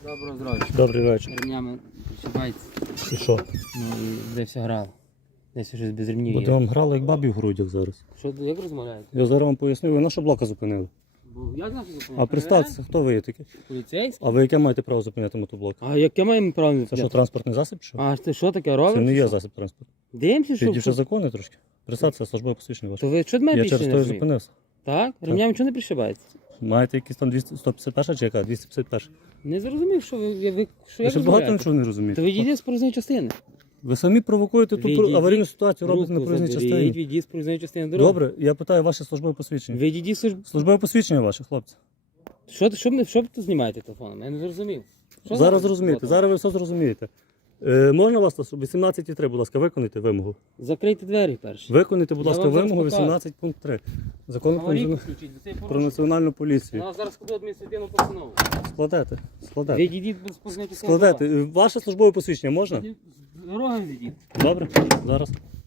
Доброго здоров'я. Добрий вечір. Ремнями причіпається. І що? Ну і де все грало. Десь щось без ремнів Бо є. ти вам грали як бабі в грудях зараз. Що, як розмовляєте? Я зараз вам поясню, ви на що блока зупинили. Бо я знаю, що зупиняю. А представтеся, хто ви є такі? Поліцейський? А ви яке маєте право зупиняти мотоблок? А яке маємо право? Це що, транспортний засіб? Що? А це що таке робить? Це не є засіб транспорту. Дивимося, що? Підівши закони трошки. Представтеся, службове посвідчення ваше. То ви що до мене Я більше через не то і розумієте? зупинився. Так? Ремнями нічого не пришибається? Маєте якісь там 151 чи яка? 251? Не зрозумів, що ви Ви як ще багато розмовляєте? нічого не То розумієте. ви йдіть з проїзної частини. Ви самі провокуєте ту Відійдіть, аварійну ситуацію, робите на Руку проїзній заберіть, частині. відійдіть з проїзної частини дороги. Добре, я питаю ваше службове посвідчення. Ви відійдіть Службове посвідчення ваше, хлопці. Що ви тут знімаєте телефоном? Я не зрозумів. Що Зараз за- зрозумієте, зараз ви все зрозумієте. Можна вас 18.3, будь ласка, виконайте вимогу. Закрийте двері перші. Виконайте, будь Я ласка, вам зараз вимогу покажу. 18.3. Закону Аварійку включіть, до цієї про порушення. національну поліцію. На вас зараз складуть адміністративну постанову. Складете, складете. Відійдіть без позначки. Складете. Ваше службове посвідчення можна? З дороги відійдіть. Добре, зараз.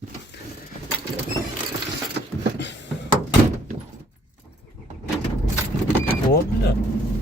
О, бля.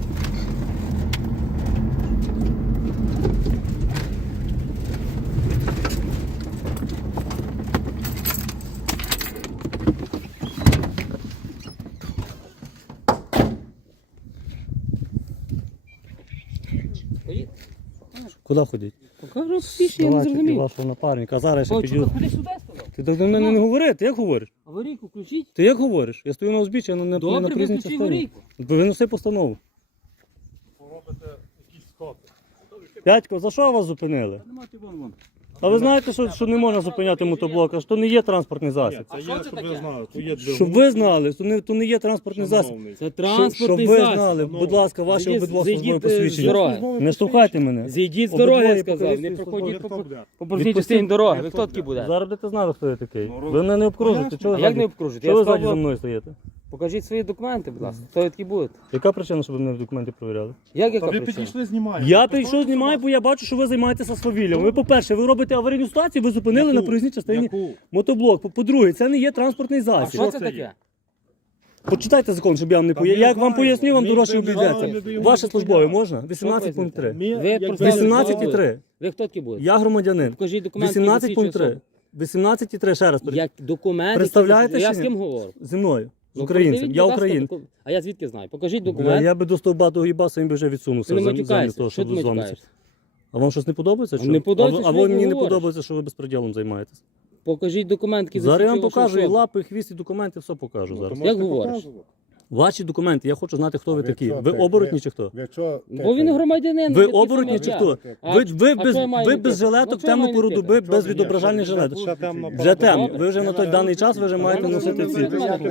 Ходіть. Куди ходіть? Покажу посвідчення, я не Давайте, і зрозумів. вашого напарника. Зараз я О, ще чого, підійду. ходи сюди сказав? Ти так до мене не говори, ти як говориш? Аварійку включіть. Ти як говориш? Я стою на узбіччі, а не на Добре, ви проїзній включіть частині. аварійку. Виноси постанову. Робите якісь сходи. Дядько, за що вас зупинили? А ви знаєте, що не можна зупиняти мотоблок, а що не є транспортний засіб? А Це що є, це щоб ви таке? знали. То є Щоб ви знали, то не є транспортний засіб. шановний. Це Щоб транспортний ви засіб. знали, будь ласка, ваші Зайдіть, обидва зайдіть, службові з посвідчення. дороги. Не штовхайте мене. Зійдіть з Обидвоє дороги, я сказав. покажіть Не свій проходіть Хто буде? по проїзній Відпустіть. частині дороги. Ви хто такий буде? Зараз будете знати, хто я такий. Ну, Ви мене не обкружите. Чого А ви як не ззаді- обкружити? чого ви Я ззаді за сказав, мною стоїте? покажіть свої документи, будь ласка. Хто ви такі будете? Яка причина, щоб ви мене документи перевіряли? Як Та яка ви причина? підійшли, знімаєте. Я прийшов знімаю, бо я бачу, що ви займаєтеся свавіллям. Ви, по-перше, ви робите аварійну ситуацію, ви зупинили на проїзній частині Яку? мотоблок. По-друге, це не є транспортний А засіб. що це це таке? є? Почитайте закон, щоб я вам не Та пояснив. ми Я як вам знаємо. пояснив, вам Ми дорожче знаємо, обійдеться. ми даємо Ваше службове зупиняти. можна? 18.3. Ми, Ви як просто- зараз 18.3. Ви хто такі будете? Я громадянин. Покажіть документи. які засвідчують 18.3. особу. 18.3, ще раз. Як документи. Представляєте Я чи з ні? ким говорю? Зі мною. З Ну, українцем. придивіть, Я будь ласка, українець. А я звідки знаю? Покажіть Бля, документ. Я би до стовба до гібаса, він би вже відсунувся Ти не замість матюкаєшся. того, Що щоб ти з вами. матюкаєшся? А вам щось не подобається? Не подобається, а що ви ти мені не говориш. подобається, що ви безпреділом займаєтесь. Покажіть документ, який Зараз я вам засвідчує вашу покажу і особу. лапи, і хвіст, і документи, все покажу зараз. Як говориш? Ваші документи, я хочу знати, хто ви ви такі. що, Ви ти- оборотні ви- чи хто? Ви що? Бо він громадянин. Ви такий оборотні самий чи я. хто? А- Ви а що я маю без робити? жилеток, Ну, що я темну маю пору робити? доби, без відображальних жилеток. Вже темно. Ви вже на той даний час ви вже маєте носити ці.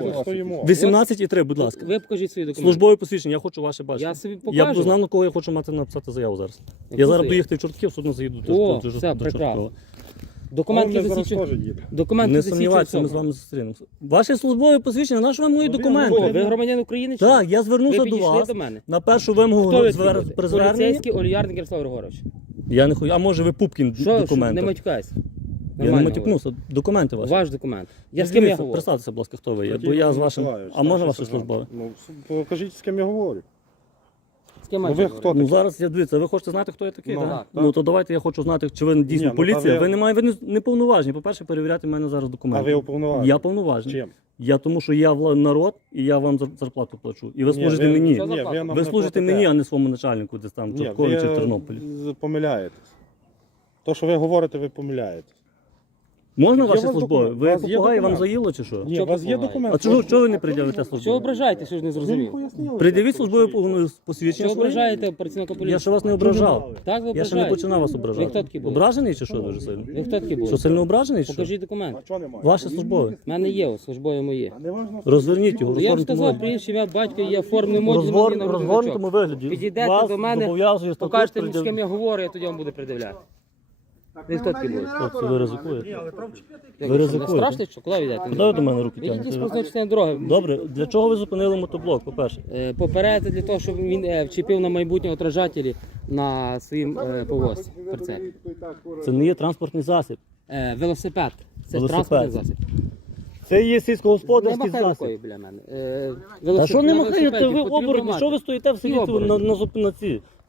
18.3, будь ласка. Ви покажіть свої документи. Службове посвідчення, я хочу ваше бачити. Я собі Я покажу. б знав, на кого я хочу написати заяву зараз. Яку Я зараз заяву? буду їхати в Чортків, судно заїду О, до все, прекрасно. Чорткова. Документи зараз засвідчують. теж їде. Документи Не засвідчують сумнівайтеся, ми з особу. вами зустрінемося. Ваше службове посвідчення, на що вам мої Що, документи? ви громадянин України? чи Так, ні? я Ви звернувся до підійшли вас до мене. на першу вимогу Хто ви такі будете? при зверненні. Поліцейський олігарник Ярослав Григорович. Я не хочу. А може ви Пупкін Що, не документи? матюкайся. Я не матюкнувся. Документи ваші. Ваш документ. Я з ким я Дивіться, говорю? представтеся, будь ласка, хто ви є, Тоді бо я з Іван вашим... Миколаївич, А може старший ваше сержант. службове? Ну, покажіть, з ким я говорю. З ким Ну, я ви говорю? хто? Ну зараз я дивіться, ви хочете знати, хто я такий, Ну, так? так, Ну то давайте я хочу знати, чи ви дійсно Ні, ну, поліція. та ви- Ви не повноважні. По-перше, перевіряти в мене зараз А документи. ви уповноважені? Я повноважний. Чим? Я тому, що я народ і я вам зарплату плачу. І ви Ні, служите ви- мені. Що за Ні, плата? нам Ви не служите платите. мені, а не своєму начальнику десь там в Ні, Чорткові чи в ви Тернополі. помиляєтесь. То, що ви говорите, ви помиляєтесь. Можна Є ваше у вас службове? документ? Ви У вас є попугай, вам документ? заїло чи що? Ні, Що у вас є допомагає? документ? А чого ви не пред'явите Що службове? ображаєте, що ж не зрозумів? Придивіть службове посвідчення. Що своє. ображаєте працівника Я поліції? ще вас не ображав. Так, ви Я ще не ображаєте. починав вас Ви хто ображати. такі були? Ображений чи що дуже сильно? Ви хто такі були? Що сильно ображений? Чи що? Покажіть документ. А чого немає? Ваше службове. У мене є, у службові моє. Не важно. Розверніть його, Я ж розгорнутому сказав, вигляді. прізвище, ім'я, батько, є формний модуль, мені на Розгорнутому вигляді. Підійдете Вас до мене, зобов'язує статут покажете мені, з пред'яв- ким я говорю, я тоді вам буду пред'являти. Ви хто такі будете? Хлопці, ви ризикуєте. Як Ви що, ризикуєте. не страшно, що? Куди ви йдете? Куди ви до мене руки Відійдіть з тягнете? позначної дороги. Добре, для чого ви зупинили мотоблок, по-перше? Попередити для того, щоб він вчепив на майбутнє отражателі на своїм повозці. Прицепі. Це не є транспортний засіб. Велосипед. Це ж Велосипед. транспортний засіб. Це є Не сільськогосподарський махай засіб. рукою біля мене. Та що не На махаєте, велосипеді ви потрібно оборотні, мати. що ви стоїте в селі Які тут оборотні? на ці?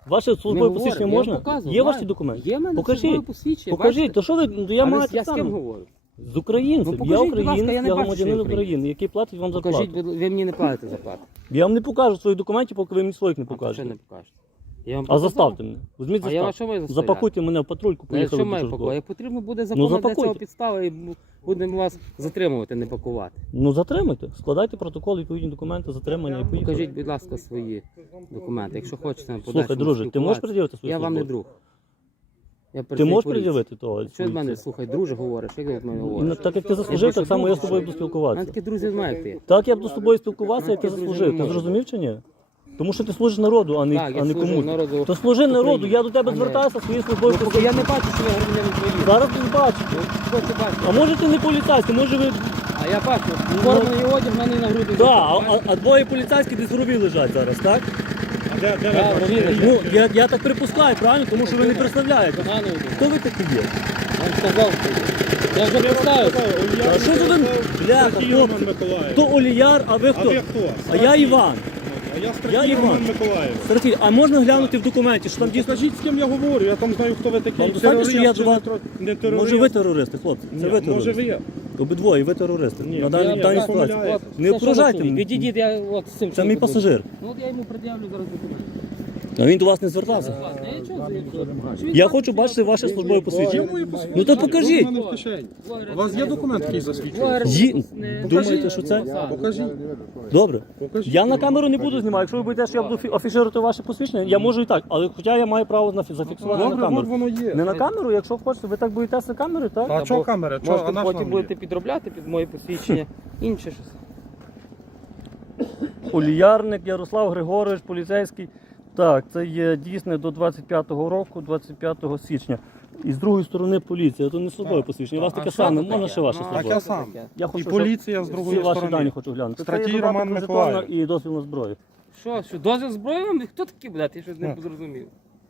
Ваше службове Ми посвідчення говоримо, я можна? вам показую, Є ваші маю. документи? Є в мене Покажіть. службове посвідчення, Покажіть, бачите? то що ви, я Але маю я так з ким само. говорю? З українцем. Ну, Я покажіть, будь ласка, українець, я не я бачу, громадянин що ви України, який платить вам зарплату. Покажіть, ви мені не платите зарплату. Я вам не покажу своїх документів, поки ви мені своїх не А що покажете. не покажете? Я вам А показав. заставте мене. Візьміть А я вас заставте. що маю заставляти? Запакуйте мене в патрульку, Ну, якщо поїхали маю до пакувати, Чорткова. як потрібно буде законно для запакуйте. цього підстава, і будемо вас затримувати, не пакувати. Ну затримайте, складайте протокол, відповідні документи, затримання і поїхали. Покажіть, будь ласка, свої документи. Якщо хочете, на Слухай, подальшому друже, ти можеш спілкуватися. пред'явити свої Я вам не службові? друг. Я Ти працюю в можеш поліції. пред'явити того? Що від мене, слухай, друже, говориш, як ти від мене Ну, говориш? так як ти заслужив, так само я з тобою буду У мене спілкуватися. такі друзі немає, як ти. Так я буду з тобою спілкуватися, як ти Друзі, заслужив. не Ти можу. зрозумів чи ні? Тому що ти служиш народу, а не, Так, я а не служу комусь. народу То служи народу, України. я до тебе А не- звертаюся своєю Ну, службою. поки я не бачу, що ви громадянин України. Зараз ти бачиш. Що ти бачиш? А може ти не поліцейський, може ви. А я бачу, формений одяг в мене на груди. Так, а двоє поліцейських десь в рові лежать зараз, так? А де ви Так, бачите? рові Ну, я так припускаю, правильно? Тому що ви не представляєте. Поганий одяг. Хто ви такі є? Я вам сказав, що є. Я вже представився. А що за ви? Бляха, Стратій Роман хлопці. Миколаїв. Хто Оліяр, а ви А хто? ви хто? А я Іван. А я Я Стратій Іван. Роман Миколаїв. Стратій, а можна глянути в документі, що там дійсно. Покажіть, з ким я говорю, я там знаю, хто ви такий. Вам достатньо, що я Терорист до чи вас- не терорист? Може ви терористи, хлопці? Це Ні, ви може терористи. ви. Обидвоє, ви терористи. Ні, На даній я даній не ситуації. помиляюсь. Не ображайте мене. Відійдіть, я от з цим Це мій чоловіком пасажир. Ну от я йому пред'явлю зараз документи. А він до вас не звертався. Власне, я чого за- Я хочу бачити ваше службове посвідчення. Ну то покажіть. У мене в кишені. У вас є документ, який засвідчує? Думаєте, що це? Покажіть. Добре. Покажіть. Я на камеру не буду знімати. Якщо ви будете, що я буду афішувати ваше посвідчення, я можу і так. Але хоча я маю право зафіксувати на Добре, от камеру. воно є. Не на камеру, якщо хочете, ви так боїтеся камери, так? А чого камера? Чого? Можете А наш потім нам будете є? підробляти під моє посвідчення. Інше щось. Оліярник Ярослав Григорович, поліцейський. Так, це є дійсне до 25-го року, 25 січня. І з другої сторони поліція. То не службове посвідчення. У вас А таке що саме, це можна таке? ще ваше Ну, службове? Таке що саме. таке? Я хочу, І щоб поліція з всі другої ваші сторони. дані хочу глянути. Стратій Це є Роман додаток жетона Миколаїв. і дозвіл на зброю. Що, дозвіл зброї вам? Хто такий, блядь? Я щось не зрозумів.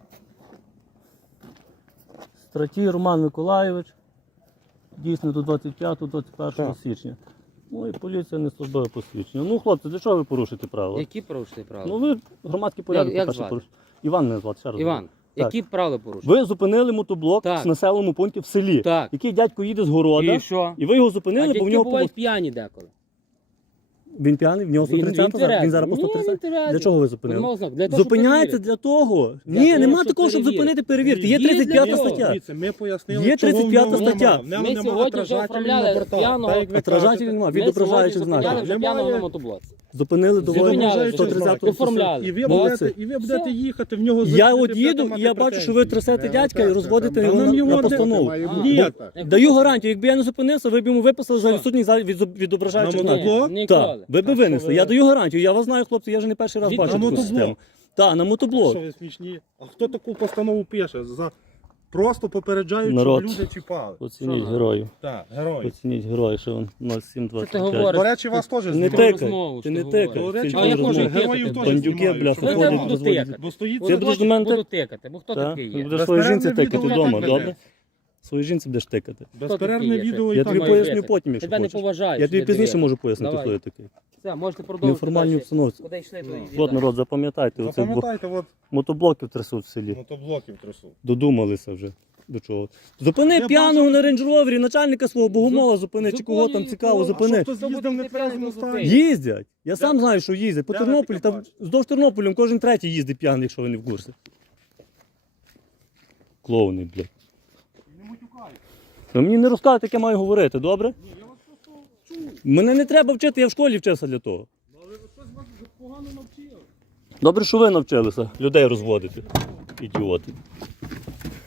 Стратій Роман Миколайович. Дійсно до 25-21 Так. січня. Ну і поліція не службове посвідчення. Ну, хлопці, для чого ви порушите правила? Які порушили правила? Ну ви громадський порядок, як по-перше, звати? порушите. Іван мене звати, ще раз. Іван, говорю. які правила порушили? Ви зупинили мотоблок Так. в населеному пункті в селі, Так. який дядько їде з города, І що? і ви його А зупинили, бо в дядьки нього бувають п'яні деколи. Він п'яний, в нього Він 130 зараз. Він зараз по Ні, він 130. тверезий. Для чого ви Він зупинили? мав знак. Для того, щоб Зупиняється перевірити. для того. Для Ні, того, нема щоб такого, щоб перевірити. зупинити, перевірити. Є Є для 35 того. стаття. Дивіться, ми пояснили, Є чого в 35 нього стаття. нема. В нього Ми нема сьогодні вже отражателів оформляли на бортах. п'яного- Так, як ви Отражателів кажете. нема, Ми відображаючих сьогодні зупиняли знаків. вже п'яного Немає. на мотоблоці. Зупинили доволі Зупиняли, 130 оформляли. І ви Молодці. будете Все. їхати в нього Я закрити, от їду, будете і я мати бачу, що ви претензії. трясете дядька і розводите Та його нам його на де- постанову. Ні, Даю гарантію, якби я не зупинився, ви б йому виписали за відсутність відображаючих На знаків. мотоблок? Ні, Так, ніколи. ви б винесли. Я даю гарантію. Я вас знаю, хлопці, я вже не перший раз Від- бачу На таку мотоблок? систему. Так, на мотоблок. Що ви смішні? А хто таку постанову пише? За просто попереджають, Народ. щоб люди чіпали. Оцініть героїв. Так, герої. Оцініть героїв, що він Що ти 0725. говориш? До речі, вас теж Не знімають. тикай, розмову, ти що не ти тикай. говориш. До речі, А я теж можу героїв тикати. теж Бандюки, знімають, бляха, щоб Я ви тебе ходять, буду знали. розводять. тикати. Бо стоїть Ти будеш до мене Буду тикати, бо хто Так? такий Ти є? будеш своїй жінці Безперервне тикати відео і вдома, так добре? веде. Своїй жінці будеш тикати. Безперервне такий є, відео що? і Я так тобі маю веде. поясню вірити. потім, якщо Тебе не хочеш. поважають, Я тобі не пізніше довіряють. можу пояснити, Давай. хто я такий. Все, можете В продовжити. неформальній далі. обстановці. Куди йшли, туди йдіть. От народ, запам'ятайте, оце Запам'ятайте, от мотоблоків трясуть в селі. мотоблоків трясу. Додумалися вже. До чого? Зупини Я п'яного бачу- на рейндж-ровері, начальника свого богомола зупини, чи кого там цікаво, А зупини. що хтось їздив в нетверезому стані? Їздять. Я сам знаю, що їздять. По Де ви Тернополі, таке там вздовж Тернополем кожен третій їздить п'яний, якщо ви не в курсі. Клоуни, блядь. Ви мені не розказуєте, як я маю говорити, добре? Мене не треба вчити, я в школі вчився для того. Добре, що ви навчилися людей розводити. Ідіоти.